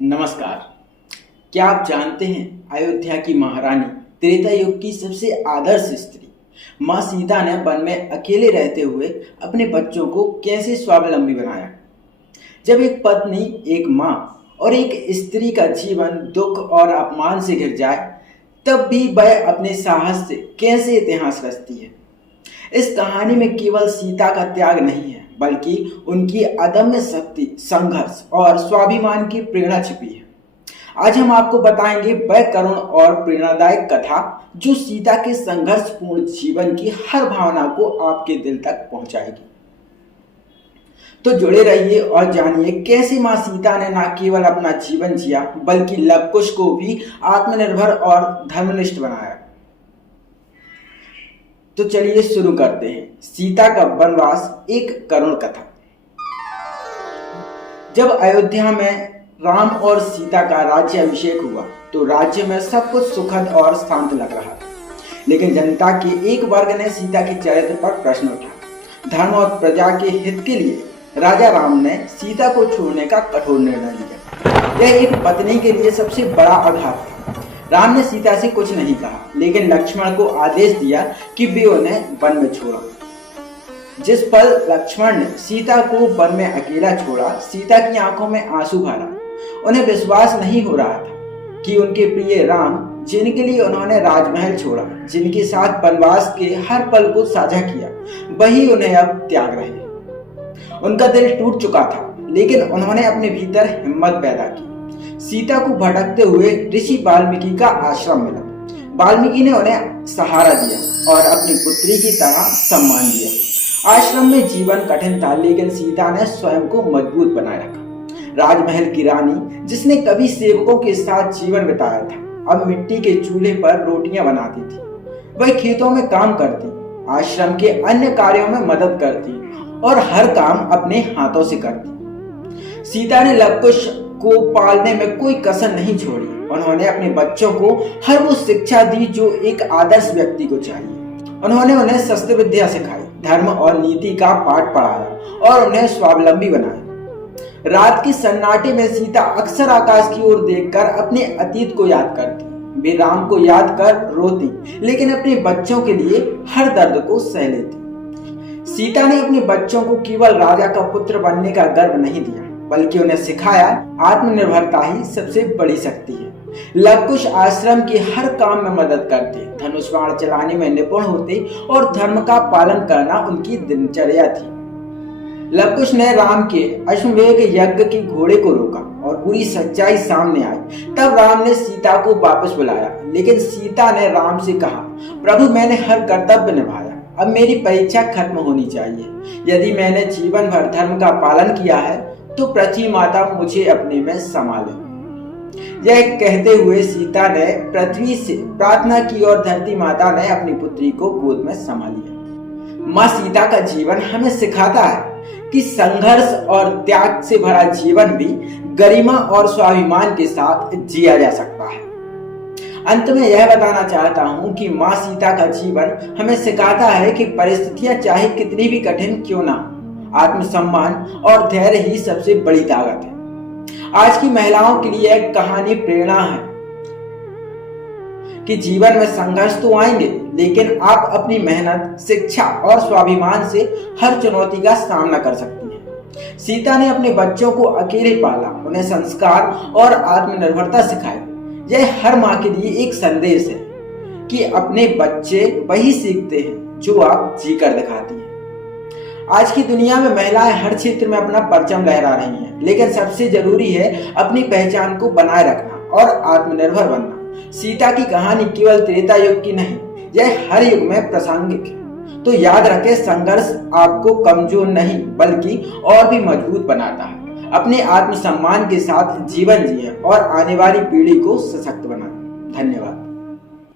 नमस्कार। क्या आप जानते हैं अयोध्या की महारानी त्रेता युग की सबसे आदर्श स्त्री माँ सीता ने वन में अकेले रहते हुए अपने बच्चों को कैसे स्वावलंबी बनाया। जब एक पत्नी, एक माँ और एक स्त्री का जीवन दुख और अपमान से घिर जाए, तब भी वह अपने साहस से कैसे इतिहास रचती है। इस कहानी में केवल सीता का त्याग नहीं है, बल्कि उनकी अदम्य शक्ति, संघर्ष और स्वाभिमान की प्रेरणा छिपी है। आज हम आपको बताएंगे वह करुण और प्रेरणादायक कथा जो सीता के संघर्षपूर्ण जीवन की हर भावना को आपके दिल तक पहुंचाएगी। तो जुड़े रहिए और जानिए कैसे मां सीता ने न केवल अपना जीवन जिया, बल्कि लवकुश को भी आत्मनिर्भर और धर्मनिष्ठ बनाया। तो चलिए शुरू करते हैं। सीता का वनवास, एक करुण कथा। जब अयोध्या में राम और सीता का राज्य अभिषेक हुआ तो राज्य में सब कुछ सुखद और शांत लग रहा था, लेकिन जनता के एक वर्ग ने सीता के चरित्र पर प्रश्न उठाया। धर्म और प्रजा के हित के लिए राजा राम ने सीता को छोड़ने का कठोर निर्णय लिया। यह एक पत्नी के लिए सबसे बड़ा आघात था। राम ने सीता से कुछ नहीं कहा, लेकिन लक्ष्मण को आदेश दिया कि वे उन्हें वन में छोड़ा। जिस पल लक्ष्मण ने सीता को वन में अकेला छोड़ा, सीता की आंखों में आंसू भरा। उन्हें विश्वास नहीं हो रहा था कि उनके प्रिय राम, जिनके लिए उन्होंने राजमहल छोड़ा, जिनके साथ वनवास के हर पल को साझा किया, वही उन्हें अब त्याग रहे हैं। उनका दिल टूट चुका था, लेकिन उन्होंने अपने भीतर हिम्मत पैदा की। सीता को भटकते हुए ऋषि वाल्मीकि का आश्रम मिला। वाल्मीकि ने उन्हें सहारा दिया और अपनी पुत्री की तरह सम्मान दिया। आश्रम में जीवन कठिन था, लेकिन सीता ने स्वयं को मजबूत बनाए रखा। राजमहल की रानी, जिसने कभी सेवकों के साथ जीवन बिताया था, अब मिट्टी के चूल्हे पर रोटियां बनाती थी। वह खेतों में काम करती, आश्रम के अन्य कार्यों में मदद करती और हर काम अपने हाथों से करती। सीता ने लवकुश को पालने में कोई कसर नहीं छोड़ी। उन्होंने अपने बच्चों को हर वो शिक्षा दी जो एक आदर्श व्यक्ति को चाहिए। उन्होंने उन्हें शस्त्र विद्या सिखाई, धर्म और नीति का पाठ पढ़ाया और उन्हें स्वावलंबी बनाया। रात के सन्नाटे में सीता अक्सर आकाश की ओर देखकर अपने अतीत को याद करती। वे राम को याद कर रोती, लेकिन अपने बच्चों के लिए हर दर्द को सह लेती। सीता ने अपने बच्चों को केवल राजा का पुत्र बनने का गर्व नहीं दिया, बल्कि उन्हें सिखाया आत्मनिर्भरता ही सबसे बड़ी शक्ति है। लवकुश आश्रम के हर काम में मदद करते, धनुष बाण चलाने में निपुण होते और धर्म का पालन करना उनकी दिनचर्या थी। लवकुश ने राम के अश्वमेध यज्ञ के घोड़े को रोका और पूरी सच्चाई सामने आई। तब राम ने सीता को वापस बुलाया, लेकिन सीता ने राम से कहा, प्रभु, मैंने हर कर्तव्य निभाया, अब मेरी परीक्षा खत्म होनी चाहिए। यदि मैंने जीवन भर धर्म का पालन किया है तो पृथ्वी माता मुझे अपने में संभाले। यह कहते हुए सीता ने पृथ्वी से प्रार्थना की और धरती माता ने अपनी पुत्री को गोद में संभाल लिया। माँ सीता का जीवन हमें सिखाता है कि संघर्ष और त्याग से भरा जीवन भी गरिमा और स्वाभिमान के साथ जिया जा सकता है। अंत में यह बताना चाहता हूँ कि माँ सीता का जीवन हमें सिखाता है कि परिस्थितियां चाहे कितनी भी कठिन क्यों ना, आत्मसम्मान और धैर्य ही सबसे बड़ी ताकत है। आज की महिलाओं के लिए एक कहानी प्रेरणा है कि जीवन में संघर्ष तो आएंगे, लेकिन आप अपनी मेहनत, शिक्षा और स्वाभिमान से हर चुनौती का सामना कर सकती हैं। सीता ने अपने बच्चों को अकेले पाला, उन्हें संस्कार और आत्मनिर्भरता सिखाई। यह हर माँ के लिए एक संदेश है कि अपने बच्चे वही सीखते हैं जो आप जीकर दिखाती हैं। आज की दुनिया में महिलाएं हर क्षेत्र में अपना परचम लहरा रही हैं, लेकिन सबसे जरूरी है अपनी पहचान को बनाए रखना और आत्मनिर्भर बनना। सीता की कहानी केवल त्रेता युग की नहीं, यह हर युग में प्रासंगिक है। तो याद रखें, संघर्ष आपको कमजोर नहीं बल्कि और भी मजबूत बनाता है। अपने आत्मसम्मान के साथ जीवन जिए और आने वाली पीढ़ी को सशक्त बनाएं। धन्यवाद।